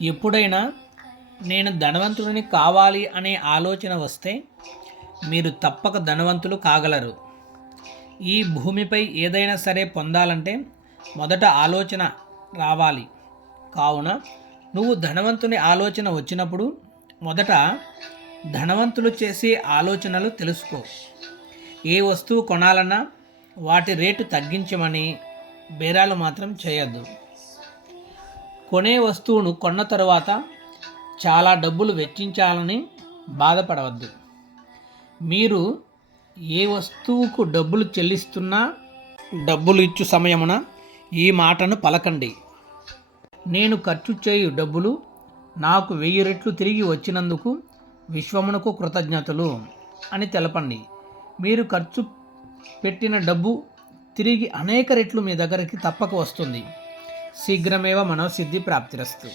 ఎప్పుడైనా నేను ధనవంతుడిని కావాలి అనే ఆలోచన వస్తే మీరు తప్పక ధనవంతులు కాగలరు. ఈ భూమిపై ఏదైనా సరే పొందాలంటే మొదట ఆలోచన రావాలి. కావున నువ్వు ధనవంతుని ఆలోచన వచ్చినప్పుడు మొదట ధనవంతులు చేసే ఆలోచనలు తెలుసుకో. ఏ వస్తువు కొనాలన్నా వాటి రేటు తగ్గించమని బేరాలు మాత్రం చేయొద్దు. కొనే వస్తువును కొన్న తరువాత చాలా డబ్బులు వెచ్చించాలని బాధపడవద్దు. మీరు ఏ వస్తువుకు డబ్బులు చెల్లిస్తున్నా డబ్బులు ఇచ్చు సమయమున ఈ మాటను పలకండి: నేను ఖర్చు చేయు డబ్బులు నాకు 1000 రెట్లు తిరిగి వచ్చినందుకు విశ్వమునకు కృతజ్ఞతలు అని తెలపండి. మీరు ఖర్చు పెట్టిన డబ్బు తిరిగి అనేక రెట్లు మీ దగ్గరికి తప్పక వస్తుంది. శీఘ్రమేవ మనోసిద్ధి ప్రాప్తిరస్తు.